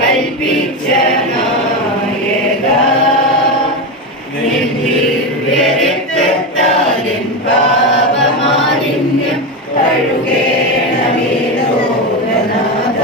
കൽപ്പിച്ച നായക ദിവ്യരക്തത്താലും പാപമാലിന്യം കഴുകേണമേ ലോകനാഥ.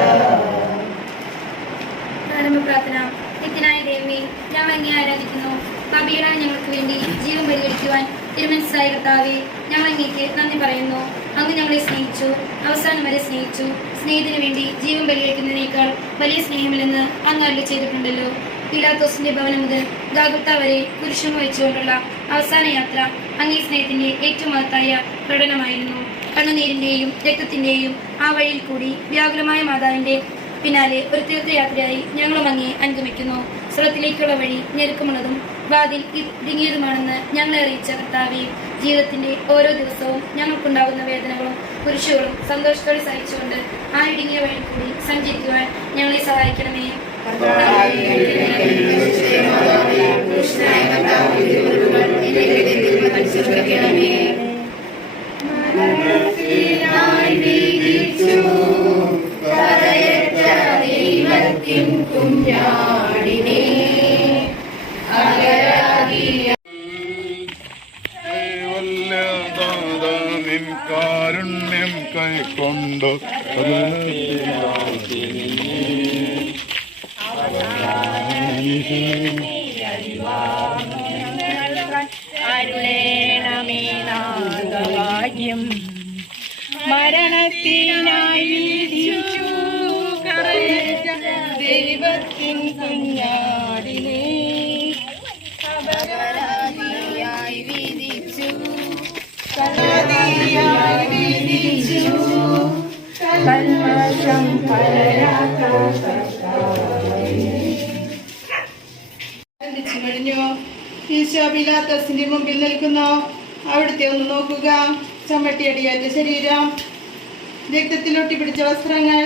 പ്രാരംഭ പ്രാർത്ഥന. നിത്യനായ ദൈവമേ, ഞങ്ങൾ അങ്ങേ ആരാധിക്കുന്നു. പാപികളായ ഞങ്ങൾക്ക് വേണ്ടി ജീവൻ പരിഗണിക്കുവാൻ തിരുമനസ്സായ കർത്താവേ, ഞങ്ങൾ അങ്ങേക്ക് നന്ദി പറയുന്നു. അങ്ങ് ഞങ്ങളെ സ്നേഹിച്ചു, അവസാനം വരെ സ്നേഹിച്ചു. സ്നേഹത്തിന് വേണ്ടി ജീവൻ പരിഗണിക്കുന്നതിനേക്കാൾ വലിയ സ്നേഹമില്ലെന്ന് അങ്ങ് അരുളി ചെയ്തിട്ടുണ്ടല്ലോ. പീലാത്തോസിന്റെ ഭവനം മുതൽ ഗാഗുത്ത വരെ കുരിശുമ വെച്ചുകൊണ്ടുള്ള അവസാന യാത്ര അങ്ങേ സ്നേഹത്തിന്റെ ഏറ്റവും മഹത്തായ പ്രകടനമായിരുന്നു. കണ്ണുനീരിന്റെയും രക്തത്തിന്റെയും ആ വഴിയിൽ കൂടി വ്യാകുലമായ മാതാവിന്റെ പിന്നാലെ ഒരു തീർത്ഥയാത്രയായി ഞങ്ങളും അങ്ങേ അനുഗമിക്കുന്നു. സ്വർഗ്ഗത്തിലേക്കുള്ള വഴി ഞെരുക്കമുള്ളതും വാതിൽ ഇടുങ്ങിയതുമാണെന്ന് ഞങ്ങളെ അറിയിച്ച കർത്താവേ, ജീവിതത്തിന്റെ ഓരോ ദിവസവും ഞങ്ങൾക്കുണ്ടാകുന്ന വേദനകളും കുരിശുകളും സന്തോഷത്തോടെ സഹിച്ചുകൊണ്ട് ആ ഇടുങ്ങിയ വഴി കൂടി സഞ്ചരിക്കുവാൻ ഞങ്ങളെ സഹായിക്കണമേ. കുഞ്ഞാടിനെ കാരുണ്യം കൈക്കൊണ്ടു ഭാഗ്യം മരണത്തിനായി വിധിച്ചു ദൈവത്തിൻ കുഞ്ഞാടിനെ അപരാധിയായി വിധിച്ചു കൽമഷം കഴിഞ്ഞു. ഈശോ പീലാത്തോസിന്റെ മുമ്പിൽ നിൽക്കുന്നു. അവിടുത്തെ ഒന്ന് നോക്കുക. ചമ്മട്ടിയടിയേറ്റ ശരീരം, രക്തത്തിൽ ഒട്ടിപ്പിടിച്ച വസ്ത്രങ്ങൾ,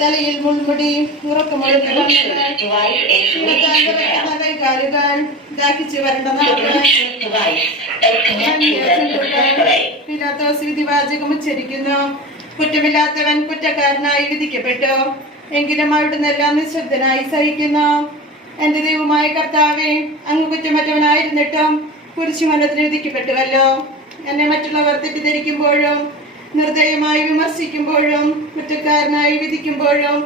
തലയിൽ മുൾമുടി, ഉറക്കമൊഴുകിയ കൈകാലുകൾ, ദാഹിച്ചു വരേണ്ട നാളുകൾ. പീലാത്തോസ് വിധിവാചകം ഉച്ചരിക്കുന്നു. കുറ്റമില്ലാത്തവൻ കുറ്റക്കാരനായി വിധിക്കപ്പെട്ടു, എങ്കിലും അവിടുന്ന് എല്ലാം നിശബ്ദനായി സഹിക്കുന്നു. എന്റെ ദൈവമായ കർത്താവേ, അങ്ങ് കുറ്റമറ്റവനായിരുന്നിട്ടും കുരിശുമരണത്തിന് വിധിക്കപ്പെട്ടുവല്ലോ. എന്നെ മറ്റുള്ളവർ തെറ്റിദ്ധരിക്കുമ്പോഴും നിർദ്ദയമായി വിമർശിക്കുമ്പോഴും കുറ്റക്കാരനായി വിധിക്കുമ്പോഴും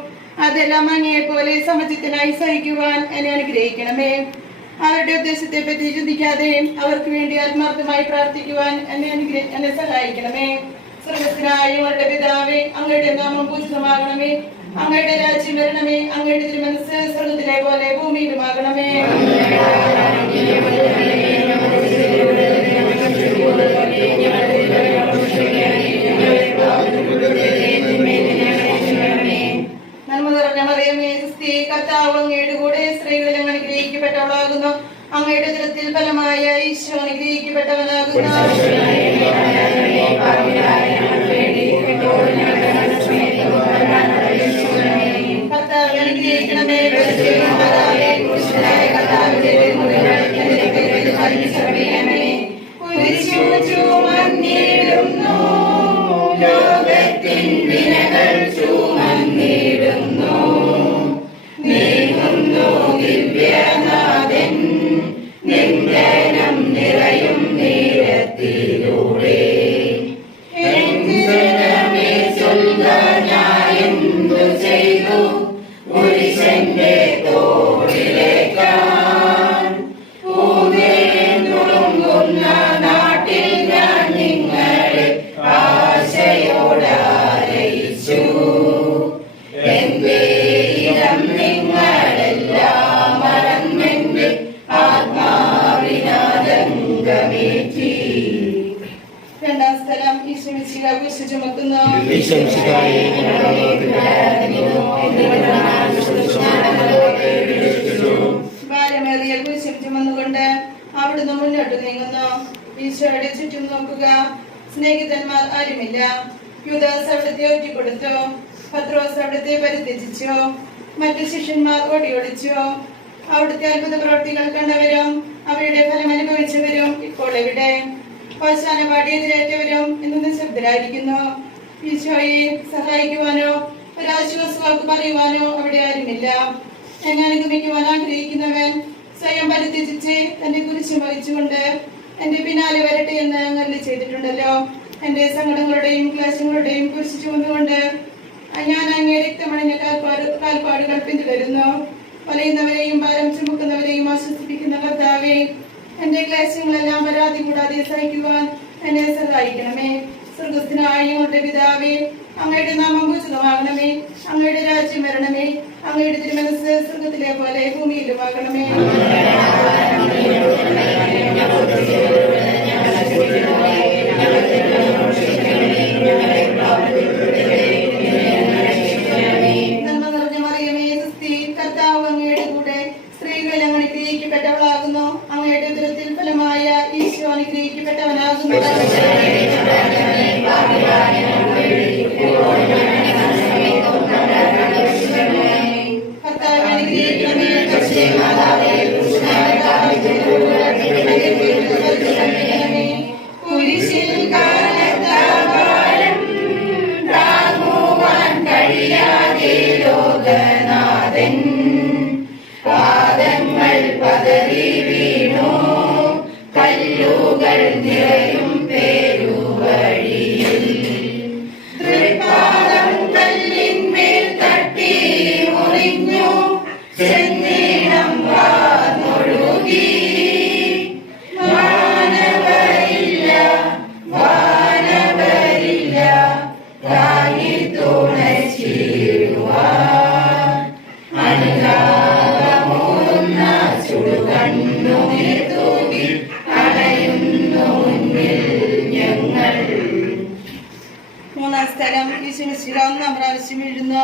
അതെല്ലാം അങ്ങയെപ്പോലെ സമചിത്തനായി സഹിക്കുവാൻ എന്നെ അനുഗ്രഹിക്കണമേ. അവരുടെ ഉദ്ദേശത്തെ പറ്റി ചിന്തിക്കാതെ അവർക്ക് വേണ്ടി ആത്മാർത്ഥമായി പ്രാർത്ഥിക്കുവാൻ എന്നെ സഹായിക്കണമേ. സ്വർഗ്ഗസ്ഥനായ ഞങ്ങളുടെ പിതാവേ, അങ്ങയുടെ നാമം പൂജിതമാകണമേ. അങ്ങയുടെ രാജ്യം വരണമേ. അങ്ങയുടെ തിരുമനസ്സ് സ്വർഗ്ഗത്തിലെ പോലെ ഭൂമിയിലുമാകണമേ. നന്മ നിറഞ്ഞ മറിയമേ, ക്രിസ്തി, കർത്താവ് അങ്ങയുടെ കൂടെ സ്ത്രീകളിൽ അങ്ങ് അനുഗ്രഹിക്കപ്പെട്ടവളാകുന്നു. അങ്ങയുടെ ഉദരത്തിൽ ഫലമായ ഈശോ അനുഗ്രഹിക്കപ്പെട്ടവനാകുന്നു. കർത്താവ് അനുഗ്രഹിക്കണമേ. ലോകത്തിൻ വിനകൾ ചുമന്നിടുന്നു. നീങ്ങുന്നു ദിവ്യനാഥൻ നിന്ദനം നിറയും നീരത്തിലൂടെ. എന്തിനമേ ചൊല്ല ഞാനെന്തു ചെയ്തു പുരുഷന്റെ തോളിലേക്കാൻ. പൂവേന്തുളുങ്ങുന്ന നാട്ടിൽ ഞാൻ നിങ്ങളെ ആശയോടാരയിച്ചു. സ്വീകരിച്ചുകൊള്ളുന്നു. ഭാരമേറിയ കുരിശും ചുമന്നുകൊണ്ട് അവിടുന്ന് മുന്നോട്ട് നീങ്ങുന്നു. ഈശോയുടെ ചുറ്റും നോക്കുക. സ്നേഹിതന്മാർ ആരുമില്ല. യൂദാസ് അവിടുത്തെ ഒറ്റിക്കൊടുത്തു. പത്രോസ് അവിടുത്തെ പരിത്യജിച്ചു. മറ്റു ശിഷ്യന്മാർ ഓടിയൊളിച്ചു. അവിടുത്തെ അത്ഭുത പ്രവർത്തികൾ കണ്ടവരും അവരുടെ ഫലം അനുഭവിച്ചവരും ഇപ്പോൾ എവിടെ? അവസാന പാടിയെതിരേറ്റവരും ഇന്ന് നിശബ്ദരായിരിക്കുന്നു. ഈശോയെ സഹായിക്കുവാനോ ഒരാശ്വാസവാക്ക് പറയുവാനോ അവിടെ ആരുമില്ല. എന്നെ അനുഗമിക്കുവാൻ ആഗ്രഹിക്കുന്നവൻ സ്വയം പരിത്യജിച്ച് തന്റെ കുരിശ് വഹിച്ചുകൊണ്ട് എന്റെ പിന്നാലെ വരട്ടെ എന്ന് അങ്ങ് ചെയ്തിട്ടുണ്ടല്ലോ. എന്റെ സങ്കടങ്ങളുടെയും ക്ലേശങ്ങളുടെയും കുരിശ് ചുമന്നുകൊണ്ട് ഞാൻ അങ്ങേ രക്തമണിഞ്ഞ കാൽപ്പാടുകൾ പിന്തുടരുന്നു. വലയുന്നവരെയും ഭാരം ചുമക്കുന്നവരെയും ആശ്വസിപ്പിക്കുന്ന കർത്താവേ, എന്റെ ക്ലേശങ്ങളെല്ലാം പരാതി കൂടാതെ സഹിക്കുവാൻ എന്നെ സഹായിക്കണമേ. സ്വർഗസ്ഥനായ ഞങ്ങളുടെ പിതാവേ, അങ്ങയുടെ നാമം പൂജിതമാകണമേ. അങ്ങയുടെ രാജ്യം വരണമേ. അങ്ങയുടെ തിരുമനസ്സ് സ്വർഗത്തിലെ പോലെ ഭൂമിയിലുമാകണമേ. നന്മ നിറഞ്ഞ മറിയമേ, സുസ്തി, കർത്താവ് അങ്ങയുടെ കൂടെ സ്ത്രീകൾ അങ്ങ് അനുഗ്രഹിക്കപ്പെട്ടവളാകുന്നു. അങ്ങയുടെ ഉദരത്തിൽ ഫലമായ ഈശോ അനുഗ്രഹിക്കപ്പെട്ടവനാകുന്നു. കർത്താവ് അനുഗ്രഹിക്കണമേ. കുരിശിൽ കാലത്ത ഭാരം താങ്ങുവാൻ കഴിയാതെ ലോകനാഥൻ പാദങ്ങൾ പതറി വീണു. കല്ലുകൾ നിറയും പേരുവഴിയിൽ തൃപ്പാദം കല്ലിന്മേൽ തട്ടി മുറിഞ്ഞു. ചെന്നീണം വാനൊഴുകി. വാനവരില്ല, വാനവരില്ല, താങ്ങി തുണച്ചിടുവാൻ. അനുതാപമൂറുന്ന ചുടുകണ്ണുനീർ തൂകി അണയുന്നു മുന്നിൽ ഞങ്ങൾ. മൂന്നാം സ്ഥലം ഈശോമിശിഹ ഒന്നാം പ്രാവശ്യം എഴുതുന്നു.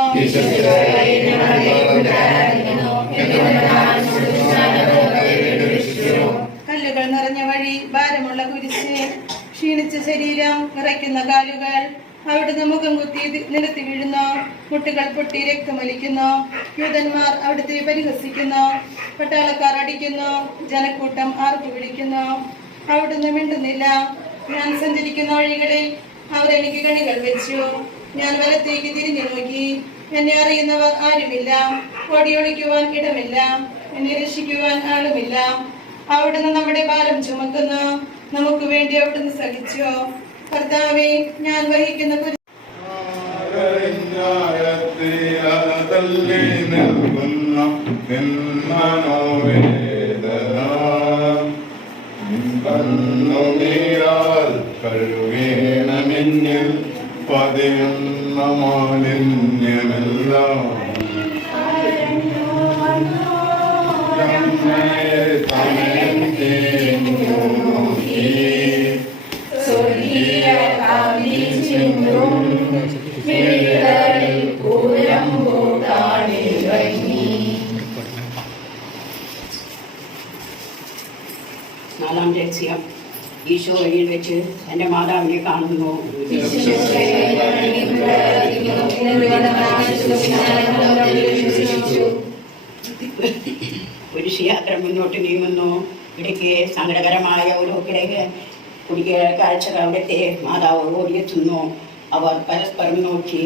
കല്ലുകൾ നിറഞ്ഞ വഴി, ഭാരമുള്ള കുരിശ്, ക്ഷീണിച്ച ശരീരം, നിറയ്ക്കുന്ന കാലുകൾ. അവിടുന്ന് മുഖം കുത്തി നിരത്തി വീഴുന്നു. മുട്ടുകൾ പൊട്ടി രക്തമൊലിക്കുന്നു. യൂതന്മാർ അവിടുത്തെ പരിഹസിക്കുന്നു. പട്ടാളക്കാർ അടിക്കുന്നു. ജനക്കൂട്ടം ആർക്കു വിളിക്കുന്നു. അവിടുന്ന് മിണ്ടുന്നില്ല. ഞാൻ സഞ്ചരിക്കുന്ന വഴികളിൽ അവർ എനിക്ക് കണികൾ വെച്ചു. ഞാൻ വലത്തേക്ക് തിരിഞ്ഞു നോക്കി. എന്നെ അറിയുന്നവർ ആരുമില്ല. ഓടിയൊളിക്കുവാൻ ഇടമില്ല. എന്നെ രക്ഷിക്കുവാൻ ആളുമില്ല. അവിടുന്ന് നമ്മുടെ ഭാരം ചുമക്കുന്നു. നമുക്ക് വേണ്ടി അവിടുന്ന് സഹിച്ചു. കർത്താവേ, ഞാൻ വഹിക്കുന്ന കഴുകേണമെന്നിൽ പതിയുന്ന മാലിന്യമെല്ലാം നാലാം രഹസ്യം. ഈശോ വഴിയിൽ വെച്ച് എൻ്റെ മാതാവിനെ കാണുന്നു. കുരിശുയാത്ര മുന്നോട്ട് നീങ്ങുന്നു. ഇടയ്ക്ക് സങ്കടകരമായ ഒരു കാഴ്ചകൾ അവിടുത്തെ മാതാവ് ഓടിയെത്തുന്നു. അവർ പരസ്പരം നോക്കി.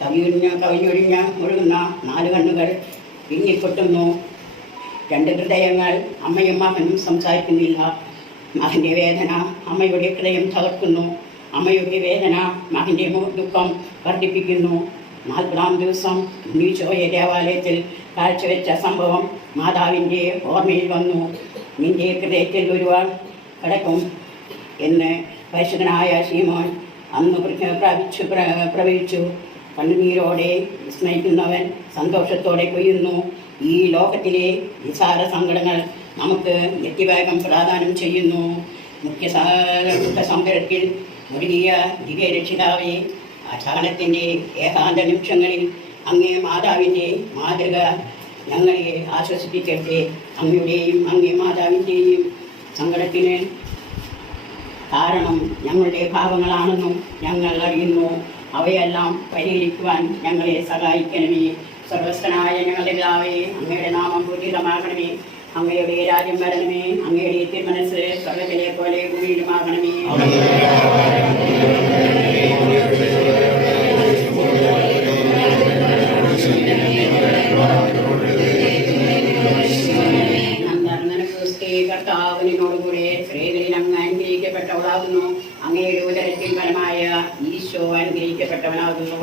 കവിഞ്ഞൊഴിഞ്ഞ ഒഴുകുന്ന 4 കണ്ണുകൾ വിങ്ങിപ്പൊട്ടുന്നു. 2 ഹൃദയങ്ങൾ. അമ്മയും മകനും സംസാരിക്കുന്നില്ല. മകൻ്റെ വേദന അമ്മയുടെ ഹൃദയം തകർക്കുന്നു. അമ്മയുടെ വേദന മകൻ്റെ ദുഃഖം വർദ്ധിപ്പിക്കുന്നു. 40-ാം ദിവസം ഉണ്ണീശോയെ ദേവാലയത്തിൽ കാഴ്ചവെച്ച സംഭവം മാതാവിൻ്റെ ഓർമ്മയിൽ വന്നു. നിന്റെ ഹൃദയത്തിൽ ഒരുവാൾ കിടക്കും എന്ന് പരിശുദ്ധനായ ശീമോൻ അന്ന് പ്രവചിച്ചു. കണ്ണുനീരോടെ വിസ്മയിക്കുന്നവൻ സന്തോഷത്തോടെ കൊയ്യുന്നു. ഈ ലോകത്തിലെ നിസാര സങ്കടങ്ങൾ നമുക്ക് നിത്യവേഗം പ്രദാനം ചെയ്യുന്നു. മുഖ്യ സംഭരത്തിൽ മുരുകിയ ദിവ്യരക്ഷിതാവേ, സഹനത്തിൻ്റെ ഏകാന്ത നിമിഷങ്ങളിൽ അങ്ങേ മാതാവിൻ്റെ മാതൃക ഞങ്ങളെ ആശ്വസിപ്പിക്കട്ടെ. അങ്ങയുടെയും അങ്ങേ മാതാവിൻ്റെയും സങ്കടത്തിന് കാരണം ഞങ്ങളുടെ പാപങ്ങളാണെന്നും ഞങ്ങൾ അറിയുന്നു. അവയെല്ലാം പരിഹരിക്കുവാൻ ഞങ്ങളെ സഹായിക്കണമേ. സർവസ്ഥനായ ഞങ്ങളുടെ പിതാവേ, അങ്ങയുടെ നാമം പൂജിതമാകണമേ. അങ്ങയുടെ രാജ്യം വരണമേ. അങ്ങയുടെ തിരുമനസ്സ് സ്വർഗ്ഗത്തിലെ പോലെ ഭൂമിയിലുമാകണമേ. കർത്താവിനോടുകൂടെ സ്ത്രീകളിൽ അങ്ങ് അനുഗ്രഹിക്കപ്പെട്ടവളാകുന്നു. അങ്ങയുടെ ഉദരത്തിൽ ഫലമായ ഈശോ അനുഗ്രഹിക്കപ്പെട്ടവനാകുന്നു.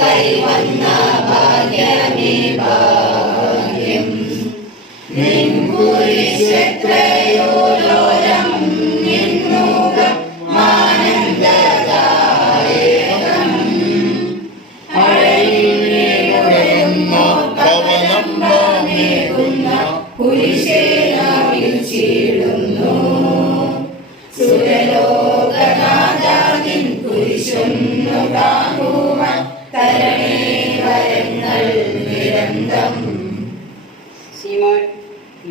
കൈവന്ന ഭാഗ്യമേ ഭാഗ്യം നിൻ കുരിശെത്രയോരം നിന്നുകം ആനന്ദദായകം അഴയിൽ വീഴുന്ന കവലംബമേകുന്ന കുരിശേനാവിൽ ചീടുന്നു സുരലോകനാഥാവിൻ കുരിശൊന്നു കാണുവാൻ തരണേ വരങ്ങൾ നിരന്തം. സീമോൻ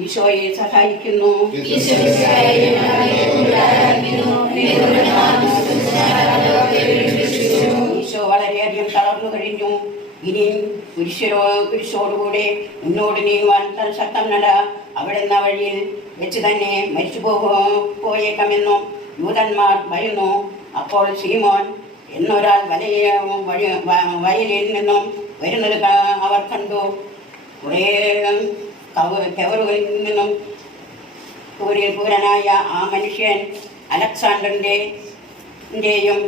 ഈശോയെ സഹായിക്കുന്നു. ഈശോ വളരെയധികം തളർന്നു കഴിഞ്ഞു. ഇനി കുരിശോടുകൂടെ മുന്നോട്ട് നീങ്ങുവാൻ ശക്തം നല. അവിടുന്ന് വഴിയിൽ വെച്ച് തന്നെ മരിച്ചു പോയേക്കാമെന്നും യൂതന്മാർ ഭയന്നു. അപ്പോൾ സീമോൻ എന്നൊരാൾ വയലിൽ നിന്നും വരുന്നത് അവർ കണ്ടു. കുറേ കവറുകളിൽ നിന്നും പൂരനായ ആ മനുഷ്യൻ അലക്സാണ്ടറിൻ്റെയും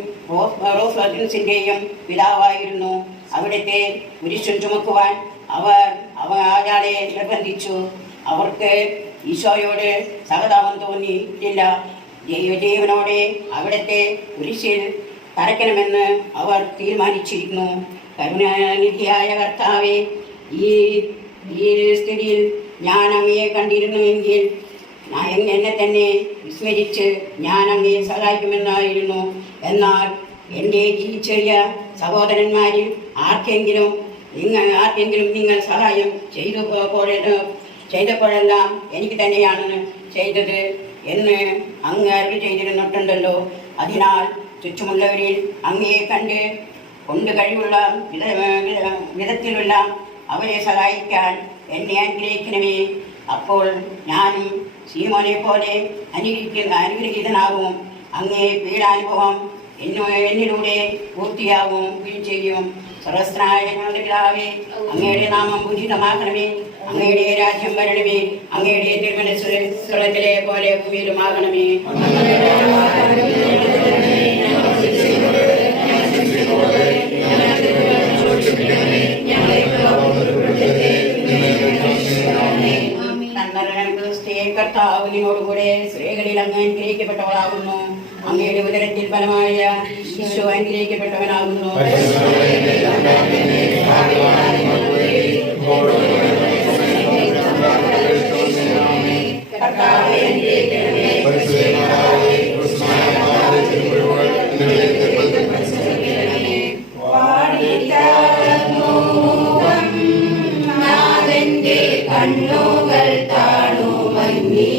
റോഫിൻസിൻ്റെയും പിതാവായിരുന്നു. അവിടുത്തെ കുരിശും ചുമക്കുവാൻ അയാളെ നിർബന്ധിച്ചു. അവർക്ക് ഈശോയോട് സഹതാപം തോന്നിയിട്ടില്ല. ജീവനോടെ അവിടുത്തെ കുരിശിൽ തറയ്ക്കണമെന്ന് അവർ തീരുമാനിച്ചിരുന്നു. കരുണാനിധിയായ കർത്താവേ, ഈ സ്ഥിതിയിൽ ഞാൻ അങ്ങയെ കണ്ടിരുന്നുവെങ്കിൽ എന്നെ തന്നെ വിസ്മരിച്ച് ഞാൻ അങ്ങയെ സഹായിക്കുമെന്നായിരുന്നു. എന്നാൽ എൻ്റെ ഈ ചെറിയ സഹോദരന്മാരിൽ ആർക്കെങ്കിലും നിങ്ങൾ സഹായം ചെയ്തപ്പോഴെല്ലാം എനിക്ക് തന്നെയാണ് ചെയ്തത് എന്ന് അങ്ങ് അരുളി ചെയ്തിരുന്നിട്ടുണ്ടല്ലോ. അതിനാൽ ചുറ്റുമുള്ളവരിൽ അങ്ങയെ കൊണ്ട് കഴിവുള്ള വിധത്തിലുള്ള അവരെ സഹായിക്കാൻ എന്നെ അനുഗ്രഹിക്കണമേ. അപ്പോൾ ഞാനും സീമോനെ പോലെ അനുഗ്രഹീതനാകും. അങ്ങേ പീഡാനുഭവം എന്നിലൂടെ പൂർത്തിയാവുകയും ചെയ്യും. സർവസ്നായ ഞങ്ങളുടെ പിതാവേ, അങ്ങയുടെ നാമം പൂജിതമാകണമേ. അങ്ങയുടെ രാജ്യം വരണമേ. അങ്ങയുടെ തിരുമനസ്സ് സ്വർഗ്ഗത്തിലെ പോലെ ഭൂമിയിലുമാകണമേ. കർത്താവിനോടുകൂടെ സ്ത്രീകളിൽ അങ്ങ് അനുഗ്രഹിക്കപ്പെട്ടവളാകുന്നു. അങ്ങയുടെ ഉദരത്തിൽ ഫലമായ ഈശോ അനുഗ്രഹിക്കപ്പെട്ടവനാകുന്നു. കണ്ണുകൾ താണുമങ്ങി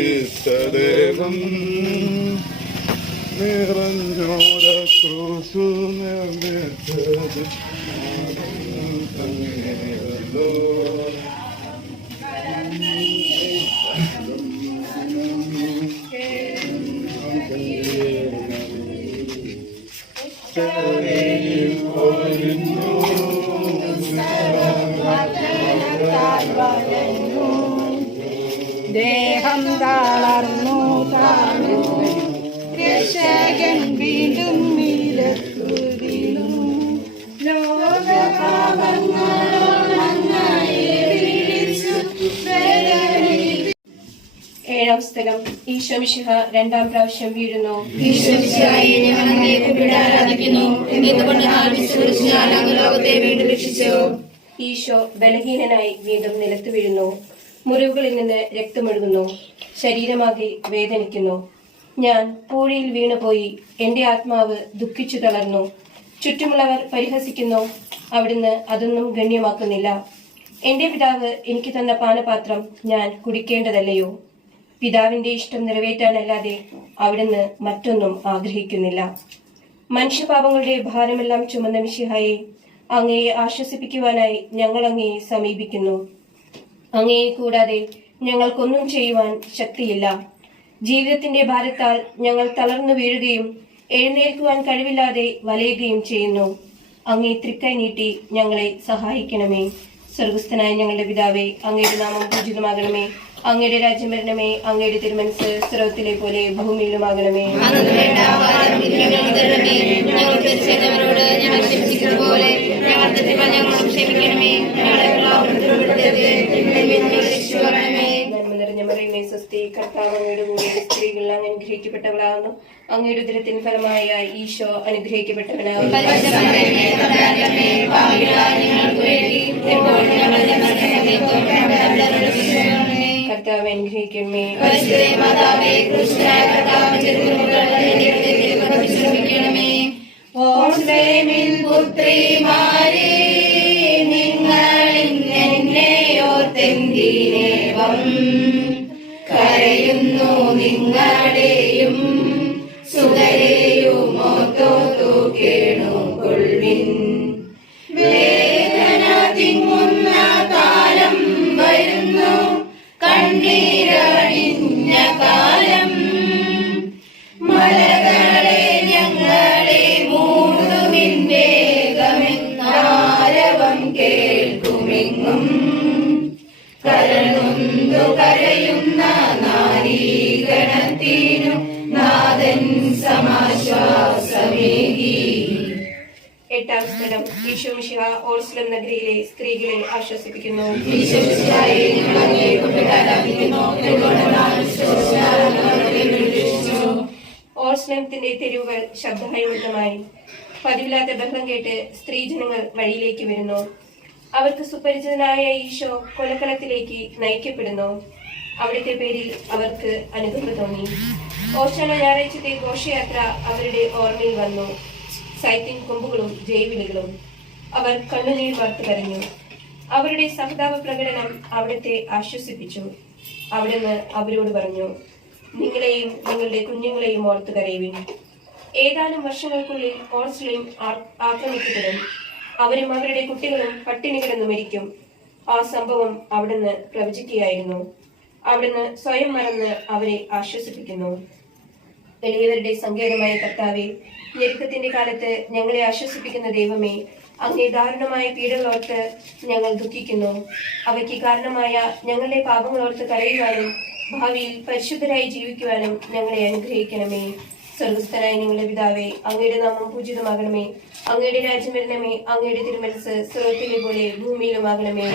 വേദനിപ്പിച്ചദേഹം നിറഞ്ഞോര ക്രൂശു നിർമ്മിച്ചത് ദേഹം തളർന്നു താണു രക്ഷകൻ വീണ്ടും നിരത്തുവിനു ഏഴാം സ്ഥലം ഈശോ മിശിഹ രണ്ടാം പ്രാവശ്യം വീഴുന്നു. ഈശ്വരിച്ചായി ഞങ്ങൾ അങ്ങയെ കുമ്പിട്ട് ആരാധിക്കുന്നു. എന്തുകൊണ്ട് ആലപിച്ചുകുറിച്ച് ഞാൻ അങ്ങ് ലോകത്തെ വീണ്ടും രക്ഷിച്ചു. ഈശോ ബലഹീനനായി വീണ്ടും നിലത്ത് വീഴുന്നു. മുറിവുകളിൽ നിന്ന് രക്തമൊഴുകുന്നു. ശരീരമാകെ വേദനിക്കുന്നു. ഞാൻ പൂഴിയിൽ വീണുപോയി. എന്റെ ആത്മാവ് ദുഃഖിച്ചു തളർന്നു. ചുറ്റുമുള്ളവർ പരിഹസിക്കുന്നു. അവിടുന്ന് അതൊന്നും ഗണ്യമാക്കുന്നില്ല. എന്റെ പിതാവ് എനിക്ക് തന്ന പാനപാത്രം ഞാൻ കുടിക്കേണ്ടതല്ലയോ? പിതാവിന്റെ ഇഷ്ടം നിറവേറ്റാനല്ലാതെ അവിടുന്ന് മറ്റൊന്നും ആഗ്രഹിക്കുന്നില്ല. മനുഷ്യപാപങ്ങളുടെ ഭാരമെല്ലാം ചുമന്ന മിശിഹായെ, അങ്ങയെ ആശ്വസിപ്പിക്കുവാനായി ഞങ്ങൾ അങ്ങയെ സമീപിക്കുന്നു. അങ്ങയെ കൂടാതെ ഞങ്ങൾക്കൊന്നും ചെയ്യുവാൻ ശക്തിയില്ല. ജീവിതത്തിന്റെ ഭാരത്താൽ ഞങ്ങൾ തളർന്നു വീഴുകയും എഴുന്നേൽക്കുവാൻ കഴിവില്ലാതെ വലയുകയും ചെയ്യുന്നു. അങ്ങേ തൃക്കൈ നീട്ടി ഞങ്ങളെ സഹായിക്കണമേ. സ്വർഗസ്ഥനായ ഞങ്ങളുടെ പിതാവേ, അങ്ങയുടെ നാമം പൂജിതമാകണമേ. അങ്ങയുടെ രാജ്യം വരണമേ. അങ്ങയുടെ തിരുമനസ് സ്വർഗ്ഗത്തിലെ പോലെ ഭൂമിയിലുമാകണമേ. അന്നു വേണ്ട ആഹാരം ഇന്ന് ഞങ്ങൾക്ക് തരണമേ. ഞങ്ങൾ തെറ്റുന്നവരോട് ഞങ്ങൾ ക്ഷമിച്ചിരിക്കുന്ന പോലെ ഞങ്ങൾ തെറ്റുകൾ ഞങ്ങളോട് ക്ഷമിക്കണമേ. ഞങ്ങളെ പ്രലോഭനത്തിൽ ഉൾപ്പെടുത്തരുതേ. തിന്മയിൽ നിന്ന് ഞങ്ങളെ രക്ഷിച്ചുകൊള്ളണമേ. നന്മ നിറഞ്ഞ മറിയമേ, സ്വസ്തി, കർത്താവ് അങ്ങയുടെ കൂടെ സ്ത്രീകൾ അങ്ങ് അനുഗ്രഹിക്കപ്പെട്ടവളാകുന്നു. അങ്ങയുടെ ഉദരത്തിൻ ഫലമായ ഈശോ അനുഗ്രഹിക്കപ്പെട്ടവനാകുന്നു. പരിശുദ്ധമറിയമേ, തമ്പുരാന്റെ പാപികളായ ഞങ്ങൾക്ക് വേണ്ടി എപ്പോഴും ഞങ്ങളുടെ മരണസമയത്തും ഞങ്ങളോട് അപേക്ഷിക്കണമേ. കർത്താവ് അനുഗ്രഹിക്കണമേ. പരിശുദ്ധ മാതാവേ, ക്രിസ്തുനായ കർത്താവിന്റെ തിരുമുഖങ്ങൾ എന്റെ ഹൃദയത്തിൽ പ്രതിഷ്ഠിക്കണമേ. ഓർമ്മേമിൻ പുത്രിമാരേ, നിങ്ങളിന്നെന്നെ ഓർത്തെന്തിനേവം കരയുന്നു. നിങ്ങളുടെയും സുതരെയും ഓർത്തോർത്തു കേണുകൊള്ളിൻ. വേദന തിങ്ങുന്ന കാലം വരുന്നു, കണ്ണീരണിഞ്ഞ കാലം. മലകളെ ഞങ്ങളെ മൂടുവിൻ വേഗമെന്നാരവം കേൾക്കുമെങ്ങും. കരനൊന്തു കരയുന്ന നാരീഗണത്തിനു നാഥൻ സമാശ്വാസമേകി. എട്ടാം സ്ഥലം ഈശോ മിശിഹ ഓർസ്ലം നഗരിയിലെ സ്ത്രീകളെ ആശ്വസിപ്പിക്കുന്നു. ഈശ്വരിച്ചായി ഞങ്ങൾ അങ്ങയെ കുമ്പിട്ട് ആരാധിക്കുന്നു. എന്തുകൊണ്ട് ആലപിച്ചുകുറിച്ച് രക്ഷിച്ചു. ഓർസ്ലത്തിന്റെ തെരുവുകൾ ശബ്ദഹൈവൃതമായി. പതിവില്ലാത്ത ബഹളം കേട്ട് സ്ത്രീജനങ്ങൾ വഴിയിലേക്ക് വരുന്നു. അവർക്ക് സുപരിചിതനായ ഈശോ കൊലക്കളത്തിലേക്ക് നയിക്കപ്പെടുന്നു. അവിടുത്തെ പേരിൽ അവർക്ക് അനുകമ്പ തോന്നി. ഓശാന ഞായറാഴ്ചത്തെ ഘോഷയാത്ര അവരുടെ ഓർമ്മയിൽ വന്നു. സൈത്തിൻ കൊമ്പുകളും ജൈവിളികളും. അവർ കണ്ണുനീർ വാർത്ത് കരഞ്ഞു. അവരുടെ സഹതാപ പ്രകടനം അവിടുത്തെ ആശ്വസിപ്പിച്ചു. അവിടുന്ന് അവരോട് പറഞ്ഞു, നിങ്ങളെയും നിങ്ങളുടെ കുഞ്ഞുങ്ങളെയും ഓർത്ത് കരയുവിൻ. ഏതാനും വർഷങ്ങൾക്കുള്ളിൽ ഓർസ്ലം ആക്രമിക്കപ്പെടും. അവരും അവരുടെ കുട്ടികളും പട്ടിണി കിടന്നു മരിക്കും. ആ സംഭവം അവിടുന്ന് പ്രവചിക്കുകയായിരുന്നു. അവിടുന്ന് സ്വയം മറന്ന് അവരെ ആശ്വസിപ്പിക്കുന്നു. എളിയവരുടെ സങ്കേതമായ കർത്താവേ, ഞെരുക്കത്തിന്റെ കാലത്ത് ഞങ്ങളെ ആശ്വസിപ്പിക്കുന്ന ദൈവമേ, അങ്ങേ ദാരുണമായ പീഡകളോർത്ത് ഞങ്ങൾ ദുഃഖിക്കുന്നു. അവയ്ക്ക് കാരണമായ ഞങ്ങളുടെ പാപങ്ങളോർത്ത് കരയുവാനും ഭാവിയിൽ പരിശുദ്ധരായി ജീവിക്കുവാനും ഞങ്ങളെ അനുഗ്രഹിക്കണമേ. സ്വർഗസ്ഥനായ ഞങ്ങളുടെ പിതാവേ, അങ്ങയുടെ നാമം പൂജിതമാകണമേ. അങ്ങയുടെ രാജ്യം വരണമേ. അങ്ങയുടെ തിരുമനസ് സ്വർഗ്ഗത്തിലെ പോലെ ഭൂമിയിലുമാകണമേ.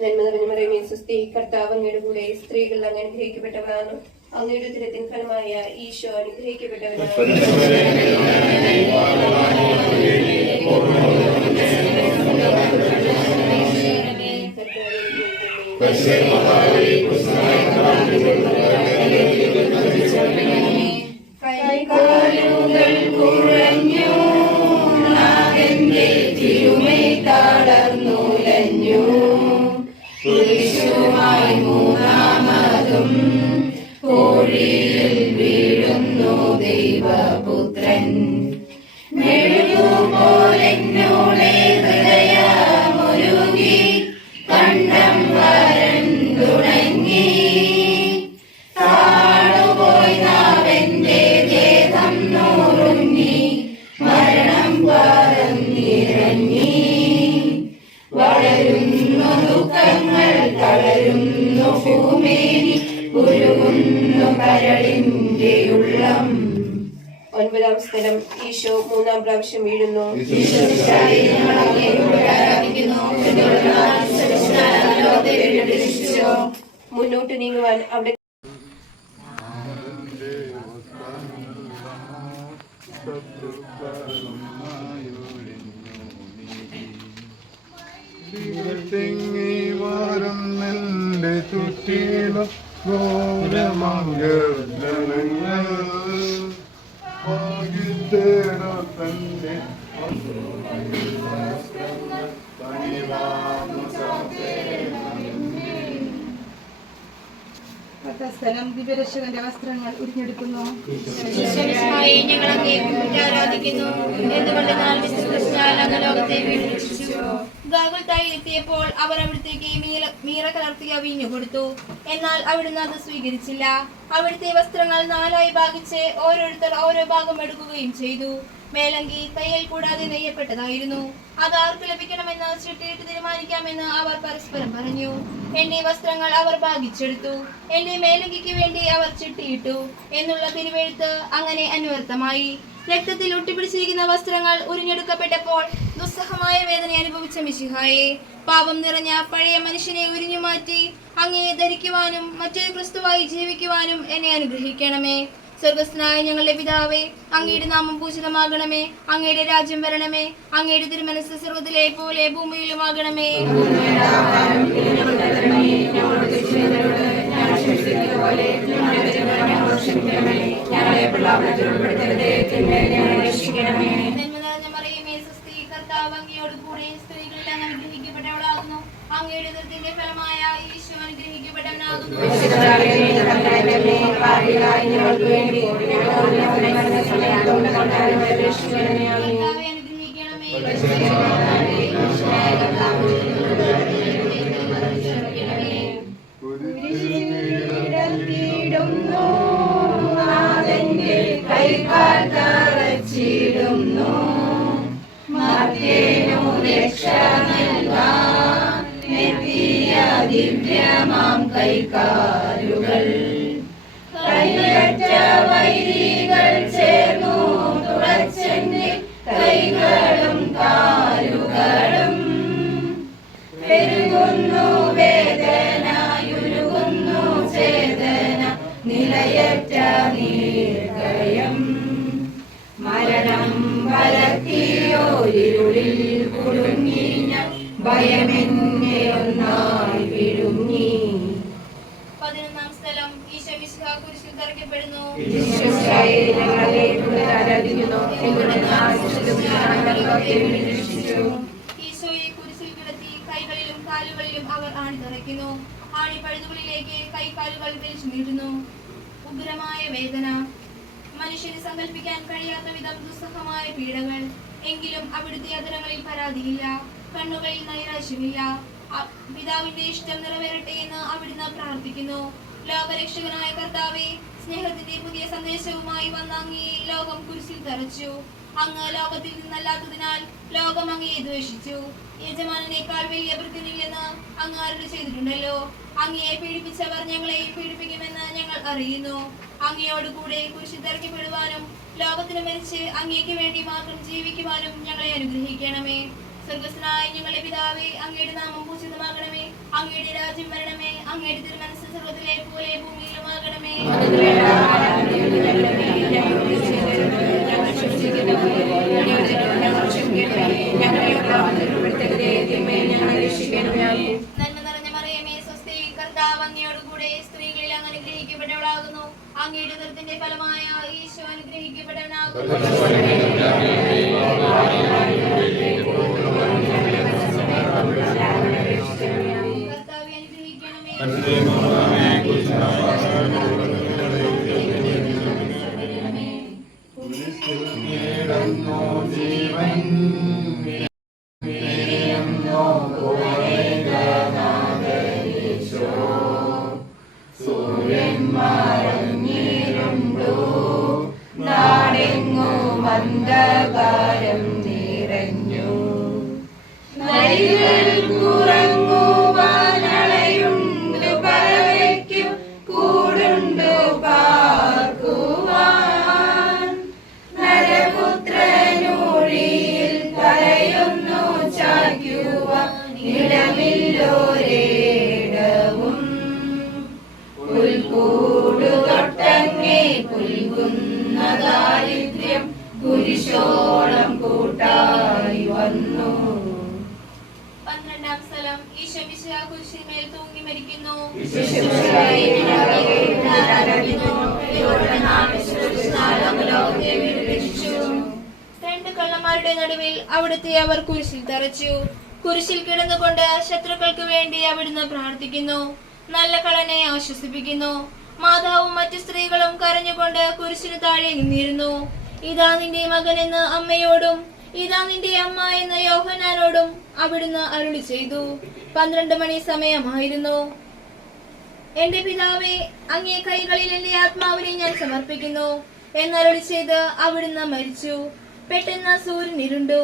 നന്മ നിറഞ്ഞ മറിയമേ, സ്വസ്തി, കർത്താവ് അങ്ങയുടെ കൂടെ സ്ത്രീകൾ അങ്ങ് അനുഗ്രഹിക്കപ്പെട്ടവളാണ്. അങ്ങയുടെ ഉദരത്തിൻ ഫലമായ ഈശോ അനുഗ്രഹിക്കപ്പെട്ടവനാണ്. കൈകാലുകൾ കുഴഞ്ഞു, നാഥന്റെ തിരുമൈ തളർന്നുലഞ്ഞു. കുരിശുമായി മൂന്നാമതും കോഴിയിൽ വീഴുന്നു ദൈവപുത്രൻ. മെഴുകുപോലെന്നോടെ ഹൃദയമുരുകി കണ്ണീർ 9-ാം സ്ഥലം. ഈശോ 3-ാം പ്രാവശ്യം വീഴുന്നു. മുന്നോട്ട് നീങ്ങുവാൻ അവിടെ തിങ്ങി വരുന്നെന്റെ ചുറ്റിലും ഘോരമംഗളങ്ങൾ ഭാഗ്യത്തേടോ തന്നെ സ്ഥലം ദിവ്യരക്ഷകന്റെ വസ്ത്രങ്ങൾ ഉരിഞ്ഞെടുക്കുന്നു. ഈശോമിശിഹായെ ഞങ്ങൾ അങ്ങയെ കുമ്പിട്ട് ആരാധിക്കുന്നു. എന്തുകൊണ്ടെന്നാൽ വിശുദ്ധ അങ്ങ് ലോകത്തെ വീണ്ടെടുപ്പിച്ചു. ഗാഗുൽത്തായിൽ എത്തിയപ്പോൾ അവർ അവിടത്തേക്ക് മീറ കലർത്തിയ വീഞ്ഞു കൊടുത്തു. എന്നാൽ അവിടുന്ന് അത് സ്വീകരിച്ചില്ല. അവിടുത്തെ വസ്ത്രങ്ങൾ 4ആയി ഭാഗിച്ച് ഓരോരുത്തർ ഓരോ ഭാഗം എടുക്കുകയും ചെയ്തു. മേലങ്കി തയ്യൽ കൂടാതെ നെയ്യപ്പെട്ടതായിരുന്നു. അത് ആർക്ക് ലഭിക്കണമെന്ന് ചിട്ടിയിട്ട് തീരുമാനിക്കാമെന്ന് അവർ പരസ്പരം പറഞ്ഞു. എന്റെ വസ്ത്രങ്ങൾ അവർ ഭാഗിച്ചെടുത്തു, എന്റെ മേലങ്കിക്ക് വേണ്ടി അവർ ചിട്ടിയിട്ടു എന്നുള്ള തിരുവെഴുത്ത് അങ്ങനെ അന്വർത്ഥമായി. രക്തത്തിൽ ഒട്ടിപ്പിടിച്ചിരിക്കുന്ന വസ്ത്രങ്ങൾ ഉരിഞ്ഞെടുക്കപ്പെട്ടപ്പോൾ ദുസ്സഹമായ വേദന അനുഭവിച്ച മിശിഹായെ, പാപം നിറഞ്ഞ പഴയ മനുഷ്യനെ ഉരിഞ്ഞു മാറ്റി അങ്ങയെ ധരിക്കുവാനും മറ്റൊരു ക്രിസ്തുവായി ജീവിക്കുവാനും എന്നെ അനുഗ്രഹിക്കണമേ. സ്വർഗസ്ഥനായ ഞങ്ങളുടെ പിതാവേ, അങ്ങയുടെ നാമം പൂജിതമാകണമേ. അങ്ങയുടെ രാജ്യം വരണമേ. അങ്ങയുടെ തിരുമനസ്സ് സ്വർഗ്ഗത്തിലെ പോലെ ഭൂമിയിലുമാകണമേ. സ്ത്രീകളിൽ അങ്ങ് അനുഗ്രഹിക്കപ്പെട്ടവളാകുന്നു. അങ്ങയുടെ ഉദരത്തിന്റെ ഫലമായ ഈശോ അനുഗ്രഹിക്കപ്പെട്ടവനാകുന്നു. കർത്താവേ അനുഗ്രഹിക്കണമേ. ദിവ്യമാം കൈകാലുകൾ കൈയറ്റ വൈരികൾ ചേർന്നു തുളച്ചെന്റെ കൈകളും കാലുകളും പെരുകുന്നു വേദനയുരുകുന്നു ചേതന നിലയറ്റ നീർഗയം മരണം വലത്തിയോരിരുളിൽ കുടുങ്ങിഞ്ഞ ഭയമെന്നെ ഒന്നായി വിഴുങ്ങി. 11-ാം സ്ഥലം. ഈശോ മിശിഹാ കുരിശിൽ തറയ്ക്കപ്പെടുന്നു. ഈശോയെ കുരിശിൽ കിടത്തി കൈകളിലും കാലുകളിലും അവർ ആണി തറയ്ക്കുന്നു. ആണി പഴുതുകളിലേക്ക് കൈകാലുകൾ വലിച്ചു നീട്ടുന്നു. ഉഗ്രമായ വേദന, മനുഷ്യന് സങ്കല്പിക്കാൻ കഴിയാത്ത വിധം ദുസ്സഹമായ പീഡകൾ. എങ്കിലും അവിടുത്തെ അധരങ്ങളിൽ പരാതിയില്ല, കണ്ണുകളിൽ നൈരാശ്യമില്ല. പിതാവിന്റെ ഇഷ്ടം നിറവേറട്ടെ എന്ന് അവിടുന്ന് പ്രാർത്ഥിക്കുന്നു. ലോകരക്ഷകനായ കർത്താവേ, സ്നേഹത്തിന്റെ പുതിയ സന്ദേശവുമായി വന്ന അങ്ങയെ ലോകം കുരിശിൽ തറച്ചു. അങ്ങ് ലോകത്തിൽ നിന്നല്ലാത്തതിനാൽ ലോകം അങ്ങയെ ദ്വേഷിച്ചു. യജമാനേക്കാൾ വലിയ ഭൃത്യനില്ലെന്ന് അങ്ങ് അരുളി ചെയ്തിട്ടുണ്ടല്ലോ. അങ്ങയെ പീഡിപ്പിച്ചവർ ഞങ്ങളെയും പീഡിപ്പിക്കുമെന്ന് ഞങ്ങൾ അറിയുന്നു. അങ്ങയോടുകൂടെ കുരിശിൽ തറയ്ക്കപ്പെടുവാനും ലോകത്തിന് മരിച്ച് അങ്ങേക്ക് വേണ്ടി മാത്രം ജീവിക്കുവാനും ഞങ്ങളെ അനുഗ്രഹിക്കണമേ. സ്വർഗസ്ഥനായ ഞങ്ങളുടെ പിതാവേ, അങ്ങയുടെ നാമം പൂജിതമാകണമേ. അങ്ങയുടെ രാജ്യം വരണമേ. അങ്ങയുടെ തിരുമനസ്സ് സ്വർഗ്ഗത്തിലെ പോലെ ഭൂമിയിലുമാകണമേ. നന്മ നിറഞ്ഞ മറിയമേ, സ്വസ്തി, കർത്താവ് അങ്ങയോടുകൂടെ സ്ത്രീകളിൽ അങ്ങ് അനുഗ്രഹിക്കപ്പെട്ടവളാകുന്നു. അങ്ങയുടെ ഉദരത്തിന്റെ ഫലമായ ഈശോ അനുഗ്രഹിക്കപ്പെട്ടവനാകുന്നു. കർത്താവേ അനുഗ്രഹിക്കണമേ. അന്ധകാരം നിറഞ്ഞു നരികൾ കുറങ്ങുവാനളയുണ്ട് പറവയ്ക്കും കൂടുണ്ടു പാർക്കുവാൻ കുരിശോളം കൂട്ടായി വന്നു. 12-ാം സ്ഥലം. ഈശോ മിശിഹാ കുരിശിന്മേൽ തൂങ്ങി മരിക്കുന്നു. രണ്ട് കള്ളന്മാരുടെ നടുവിൽ അവിടുത്തെ അവർ കുരിശിൽ തറച്ചു. കുരിശിൽ കിടന്നുകൊണ്ട് ശത്രുക്കൾക്ക് വേണ്ടി അവിടുന്ന് പ്രാർത്ഥിക്കുന്നു. നല്ല കള്ളനെ ആശ്വസിപ്പിക്കുന്നു. മാതാവും മറ്റു സ്ത്രീകളും കരഞ്ഞുകൊണ്ട് കുരിശിന് താഴെ നിന്നിരുന്നു. ഇതാ നിന്റെ മകൻ എന്ന് അമ്മയോടും ഇതാ നിന്റെ അമ്മ എന്ന് യോഹന്നാനോടും അവിടുന്ന് അരുളി ചെയ്തു. 12 മണി സമയമായിരുന്നു. എന്റെ പിതാവേ, അങ്ങേ കൈകളിൽ എന്റെ ആത്മാവിനെ ഞാൻ സമർപ്പിക്കുന്നു എന്നരുളി ചെയ്ത് അവിടുന്ന് മരിച്ചു. പെട്ടെന്ന് സൂര്യൻ ഇരുണ്ടു.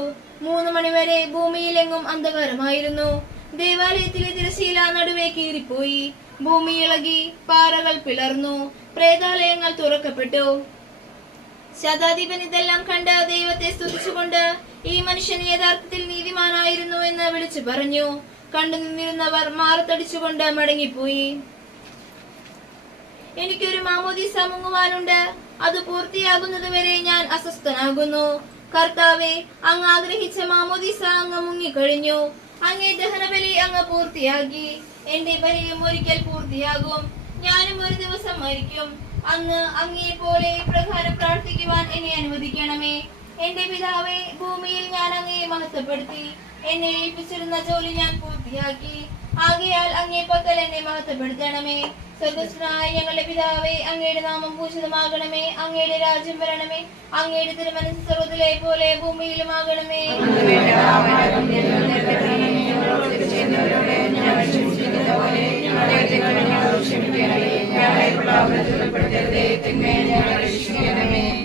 3 മണിവരെ ഭൂമിയിലെങ്ങും അന്ധകാരമായിരുന്നു. ദേവാലയത്തിലെ തിരശീല നടുവേ കീറിപ്പോയി. ഭൂമി ഇളകി, പാറകൾ പിളർന്നു, പ്രേതാലയങ്ങൾ തുറക്കപ്പെട്ടു. ശതാധിപൻ ഇതെല്ലാം കണ്ട് ദൈവത്തെ സ്തുതിച്ചുകൊണ്ട് ഈ മനുഷ്യൻ യഥാർത്ഥത്തിൽ നീതിമാനായിരുന്നു എന്ന് വിളിച്ചു പറഞ്ഞു. കണ്ടു നിന്നിരുന്നവർ മാറത്തടിച്ചുകൊണ്ട് മടങ്ങിപ്പോയി. എനിക്കൊരു മാമോദീസ മുങ്ങുവാനുണ്ട്. അത് പൂർത്തിയാകുന്നതുവരെ ഞാൻ അസ്വസ്ഥനാകുന്നു. കർത്താവെ, അങ്ങ് ആഗ്രഹിച്ച മാമോദീസ അങ്ങ് മുങ്ങിക്കഴിഞ്ഞു. അങ്ങേ ദഹനബലി അങ്ങ് പൂർത്തിയാക്കി. എന്റെ ബലിയും ഒരിക്കൽ പൂർത്തിയാകും. ഞാനും ഒരു ദിവസം മരിക്കും. അന്ന് അങ്ങേ പോലെ പ്രകാരം പ്രാർത്ഥിക്കുവാൻ എന്നെ അനുവദിക്കണമേ. എന്റെ പിതാവേ, ഭൂമിയിൽ ഞാൻ അങ്ങയെ മഹത്വപ്പെടുത്തി. എന്നെ ഏൽപ്പിച്ചിരുന്ന ജോലി ഞാൻ പൂർത്തിയാക്കി. ആകയാൽ അങ്ങേ പക്കൽ എന്നെ മഹത്വപ്പെടുത്തണമേ. സ്വർഗ്ഗസ്ഥനായ ഞങ്ങളുടെ പിതാവേ, അങ്ങയുടെ നാമം പൂജിതമാകണമേ. അങ്ങയുടെ രാജ്യം വരണമേ. അങ്ങയുടെ തിരുമനസ്സ് സ്വർഗ്ഗത്തിലെ പോലെ ഭൂമിയിലുമാകണമേ.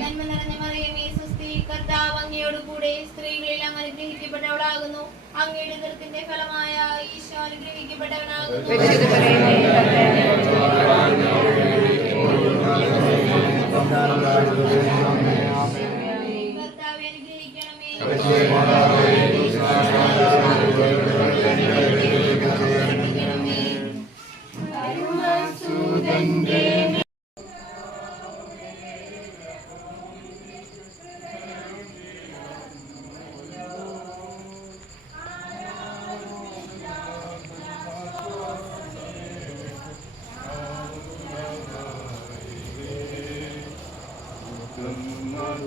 നന്മ നിറഞ്ഞ മറിയമേ, സ്വസ്തി, കർത്താവ് അങ്ങയോട് കൂടെ സ്ത്രീകളിൽ അങ്ങ് അനുഗ്രഹിക്കപ്പെട്ടവളാകുന്നു. അങ്ങയുടെ ഉദരത്തിന്റെ ഫലമായ ഈശോ അനുഗ്രഹിക്കപ്പെട്ടവനാകുന്നു. കർത്താവെ അനുഗ്രഹിക്കണമേ.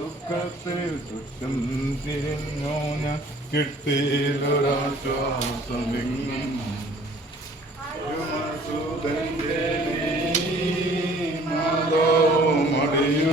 ദുഃഖത്തിൽ ചുറ്റും തിരിഞ്ഞോ ഞാൻ കിട്ടിയിലൊരാശ്വാസമെങ്ങും സുതന്റെ മാതോ മടിയു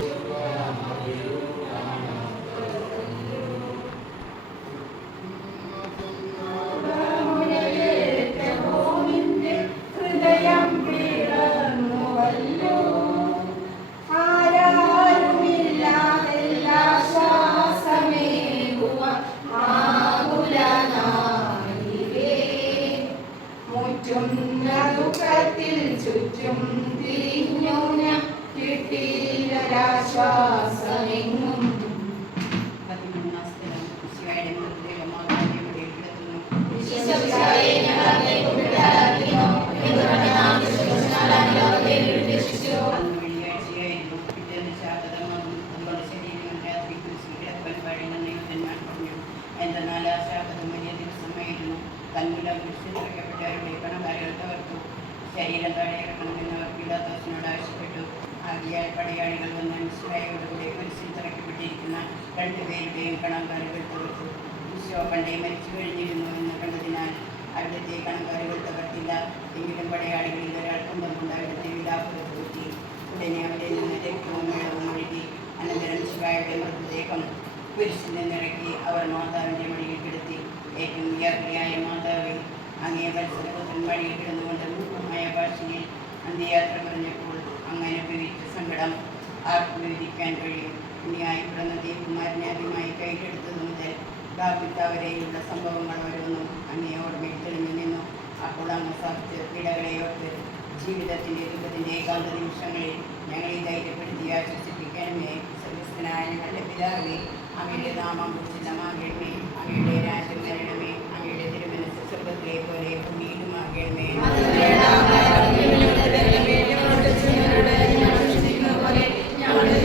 ചുറ്റും തിരിഞ്ഞു ഞാൻ കിട്ടിയിലൊരാശ്വാസമെങ്ങും. 13-ാം സ്ഥലം. ഈശോയുടെ മൃതദേഹം മാതാവിന്റെ മടിയിൽ കിടത്തുന്നു. അന്ന് വെള്ളിയാഴ്ചയായിരുന്നു. പിറ്റേന്ന് ശാബതമാകും. നമ്മുടെ ശരീരം രാത്രി കുരിശിൽ കിടക്കാൻ കഴിയുമെന്ന് യൂതന്മാർ പറഞ്ഞു. എന്തെന്നാൽ ആ ശാബതം വലിയ ദിവസമായിരുന്നു. തന്മൂലം കുരിശിൽ തറയ്ക്കപ്പെട്ടവരുടെ കണക്കാരികൾ തകർത്തു. ശരീരം തടയിറക്കണമെന്നവർ പീലാത്തോസിനോട് ആവശ്യപ്പെട്ടു. ആകിയാൽ പടയാളികൾ വന്ന് മിശിഹായോടുകൂടെ കുരിശിൽ തറയ്ക്കപ്പെട്ടിരിക്കുന്ന 2 പേരുടെയും കണക്കാരുകൾ തകർത്തു. ഈശോ പണ്ടേ മരിച്ചു കഴിഞ്ഞിരുന്നു എന്ന് കണ്ടതിനാൽ അവിടുത്തെ കണക്കാരുകൾ തകർത്തില്ല. എങ്കിലും പടയാളികളിൽ ഒരാൾ കൊണ്ടുകൊണ്ട് അവിടുത്തെ വിലാപ്പുറത്ത് കൂട്ടി. ഉടനെ അവിടെ നിന്ന് രക്തവും വെള്ളവും ഒഴുകി. അനന്തരം മിശിഹായുടെ മൃതദേഹം കുരിശിൽ നിന്നിറക്കി അവർ മാതാവിന്റെ മടിയിൽ കിടത്തി. ഏറ്റവും യാത്രയായ മാതാവേ, അങ്ങേ വത്സരപുത്രൻ വഴിയിൽ കിടന്നുകൊണ്ട് മൂർഖമായ ഭാഷയിൽ അന്ത്യയാത്ര പറഞ്ഞപ്പോൾ അങ്ങനെ അനുഭവിച്ച സങ്കടം ആർക്കും വിവരിക്കാൻ കഴിയും. ഇനിയായി പിറന്ന ദേവകുമാരനെ ആദ്യമായി കയ്യിലെടുത്തത് മുതൽ ഗാഗുൽത്ത വരെയുള്ള സംഭവങ്ങൾ ഓരോന്നും അങ്ങേ ഓർമ്മയിൽ തെളിഞ്ഞു നിന്നു. അപ്പോൾ അങ്ങ് സാധിച്ച പീഡകളെയോർത്ത് ജീവിതത്തിന്റെ ദുഃഖത്തിന്റെ ഏകാന്ത നിമിഷങ്ങളിൽ ഞങ്ങളെ ധൈര്യപ്പെടുത്തി ആശ്വസിപ്പിക്കണമേ. സ്വർഗ്ഗസ്ഥനായ ഞങ്ങളുടെ പിതാവേ, അങ്ങയുടെ നാമം പൂജിതമാകണമേ. അങ്ങയുടെ രാജ്യം വരണമേ. അങ്ങയുടെ തിരുമനസ്സ് സ്വർഗ്ഗത്തിലെ പോലെ ഭൂമിയിലുമാകണമേ. ഞങ്ങളുടെ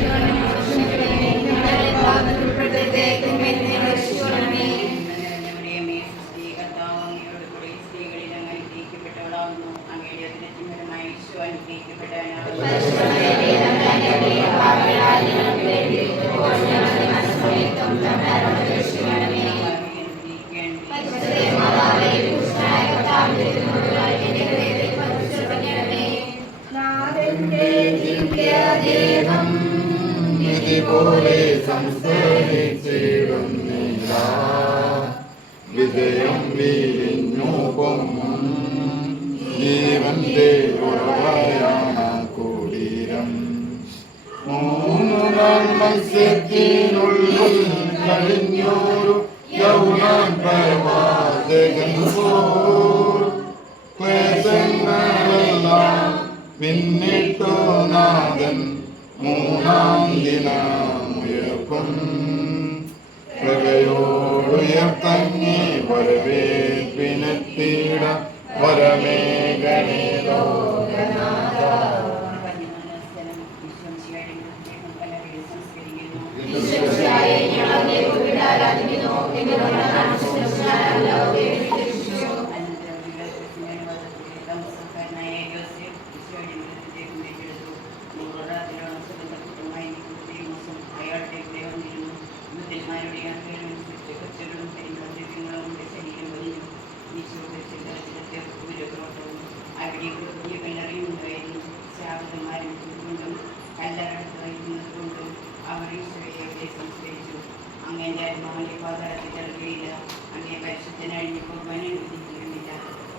പോലെ സംസ്കരിച്ചിടുന്നില്ല. വിജയം വീരിഞ്ഞു പൊങ്ങും ജീവന്റെ ഉറവയാണ് കുടീരം. 3 നാൾ മത്സ്യത്തിനുള്ളിൽ കഴിഞ്ഞൊരു യൗവൻ പ്രവാചകൻ പോൽ ക്ലേശങ്ങളെല്ലാം പിന്നിട്ടു നാഥൻ 3-ാം ദിനമുയർക്കും. പ്രകയോടുയർത്തങ്ങി വരവേൽപ്പിനെത്തിട വരമേഘനേ ലോകനാഥ. അങ്ങയുടെ ആത്മാവിനെ പാതാളത്തിൽ തള്ളുകയില്ല. അങ്ങേ പരിശുദ്ധനഴിഞ്ഞപ്പോൾ മനുവിധിക്കുന്നില്ല.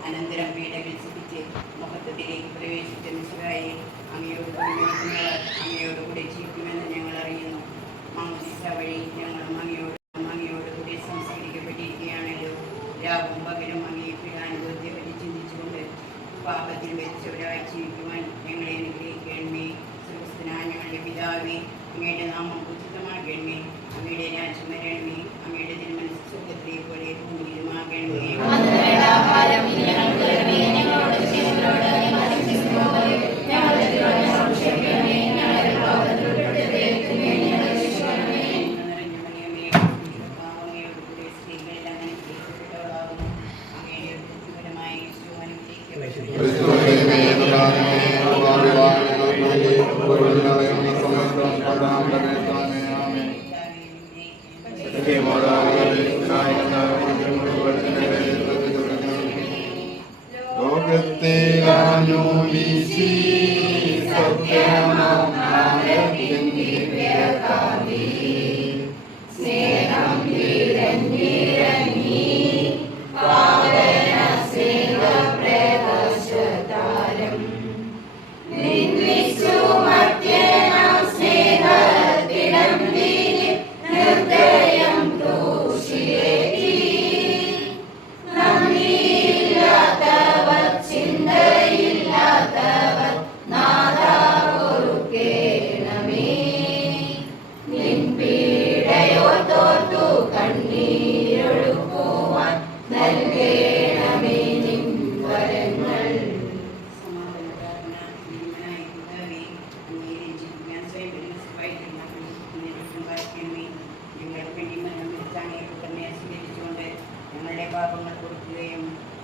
അനന്തരം പീഡകൾ സഹിച്ച് മഹത്വത്തിലേക്ക് പ്രവേശിച്ച മിശിഹായെ അങ്ങയോട് കൂടെ ജീവിക്കുമെന്ന് ഞങ്ങൾ അറിയുന്നു. മാമോദീസ വഴി ഞങ്ങളും അങ്ങയോട് കൂടി സംസ്കരിക്കപ്പെട്ടിരിക്കുകയാണല്ലോ. രാവും പകലും അങ്ങയെ പീഡാനുഭവത്തെപ്പറ്റി ചിന്തിച്ചുകൊണ്ട് പാപത്തിൽ മരിച്ചവരായി ജീവിക്കുവാൻ ഞങ്ങളെ അനുഗ്രഹിക്കണമേ. സ്വർഗ്ഗസ്ഥനായ ഞങ്ങളുടെ പിതാവേ, അങ്ങയുടെ നാമം ഉചിതമാകണമേ. അങ്ങയുടെ രാജ്യം വരണമേ. അങ്ങയുടെ തിരുമനസ്സ് സ്വർഗ്ഗത്തിലെ പോലെ ഭൂമിയിലുമാകണമേ. ലോകത്തിലാനു വീശി സത്യനാമത്തിൻ ദിവ്യകാന്തി സ്നേഹം നിറഞ്ഞിറങ്ങി പാവന സ്നേഹപ്രകാശതാരം നിന്നിച്ചു മധ്യനാം സ്നേഹത്തിടമ്പിന് ഹൃദയം ക്രൂശിലേറ്റി. നന്ദിയില്ലാത്തവർ ചിന്തയില്ലാത്തവർ നാഥാ പൊറുക്കേണമേ. നിൻ പീഡയോർത്തോർത്തു കണ്ണീരൊഴുക്കുവാൻ നൽകേണമേ നിൻ വരങ്ങൾ. ഞങ്ങളുടെ പാപങ്ങൾ കൊടുക്കുകയും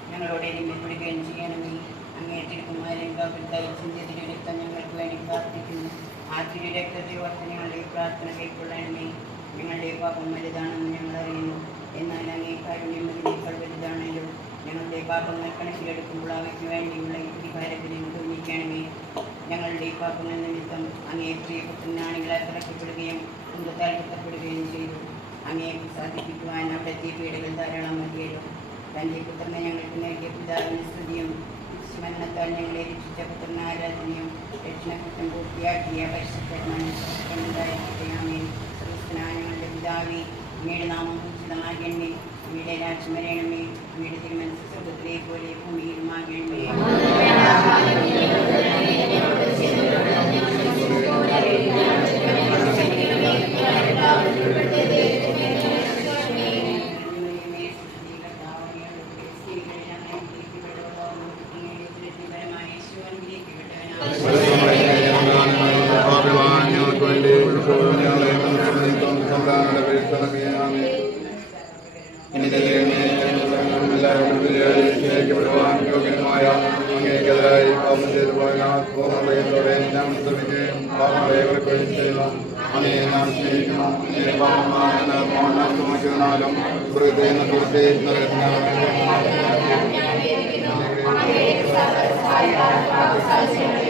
ഞങ്ങളോട് എളിമപ്പെടുകയും ചെയ്യണമേ. അങ്ങേ തിരുക്കുമാരൻ ചിന്തത്തിൻ്റെ രക്തം ഞങ്ങൾക്ക് വേണ്ടി പ്രാർത്ഥിക്കുന്നു. ആ തിരു രക്തത്തെ ഓർത്ത് ഞങ്ങളുടെ പ്രാർത്ഥന കൈക്കൊള്ളണമേ. ഞങ്ങളുടെ പാപം വലുതാണെന്ന് ഞങ്ങൾ അറിയുന്നു. എന്നാൽ അങ്ങേ കാരുണ്യം അതിനേക്കാൾ വലുതാണല്ലോ. ഞങ്ങളുടെ പാപങ്ങൾ കണക്കിലെടുക്കുമ്പോൾ അവയ്ക്ക് വേണ്ടിയുള്ള പരിഹാരത്തിന് തോന്നിക്കണമേ. ഞങ്ങളുടെ പാപങ്ങൾ നിമിത്തം അങ്ങേ പ്രിയപുത്രനാണികളാൽ തറക്കപ്പെടുകയും കുന്തത്താൽ കുത്തപ്പെടുകയും ചെയ്തു. അങ്ങയെ സാധിപ്പിക്കുവാൻ അവിടുത്തെ പീഡകൾ ധാരാളം മതിയല്ലോ. തൻ്റെ പുത്രനെ ഞങ്ങൾക്ക് നൽകിയ പിതാവിന് സ്തുതിയും സ്മരണത്താൽ ഞങ്ങളെ രക്ഷിച്ച പുത്രന് ആരാധനയും രക്ഷണക്കുറ്റം പൂർത്തിയാക്കിയ പരിശുദ്ധമായിരിക്കട്ടെ. സ്വർഗ്ഗസ്ഥനായ ഞങ്ങളുടെ പിതാവേ, അങ്ങയുടെ നാമം ഉചിതമാകണമേ. അങ്ങയുടെ രാജ്യം വരണമേ. അങ്ങയുടെ തിരുമനസ്സ് സ്വർഗ്ഗത്തിലെ പോലെ ഭൂമിയിലുമാകണമേ. ും